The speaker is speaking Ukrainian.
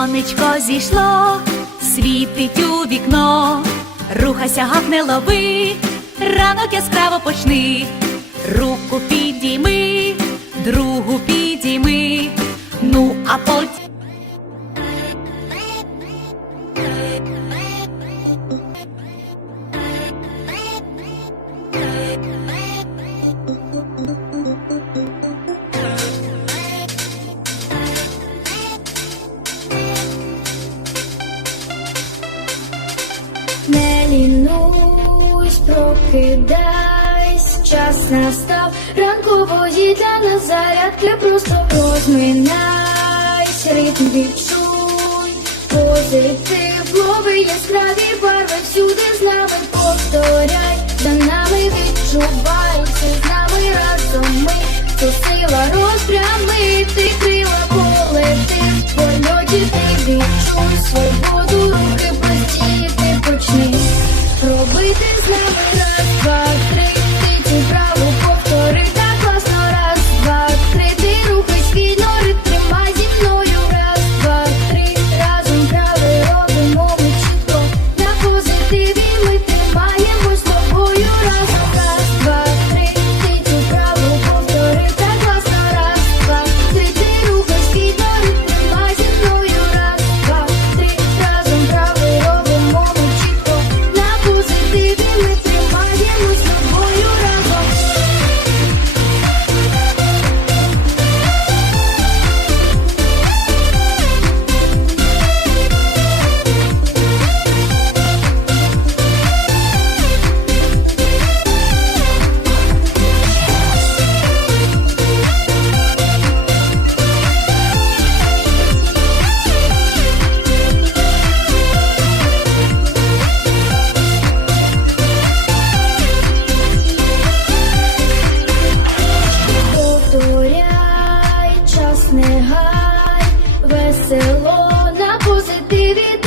Сонечко зійшло, світить у вікно, рухайся, гав не лови, ранок яскраво почни, прокидайсь, час настав. Ранкової для нас зарядки, просто розминайсь, ритм відчуй, позитив, лови яскраві барви всюди з нами повторяй, за нами відчувай, не весело на позитиві.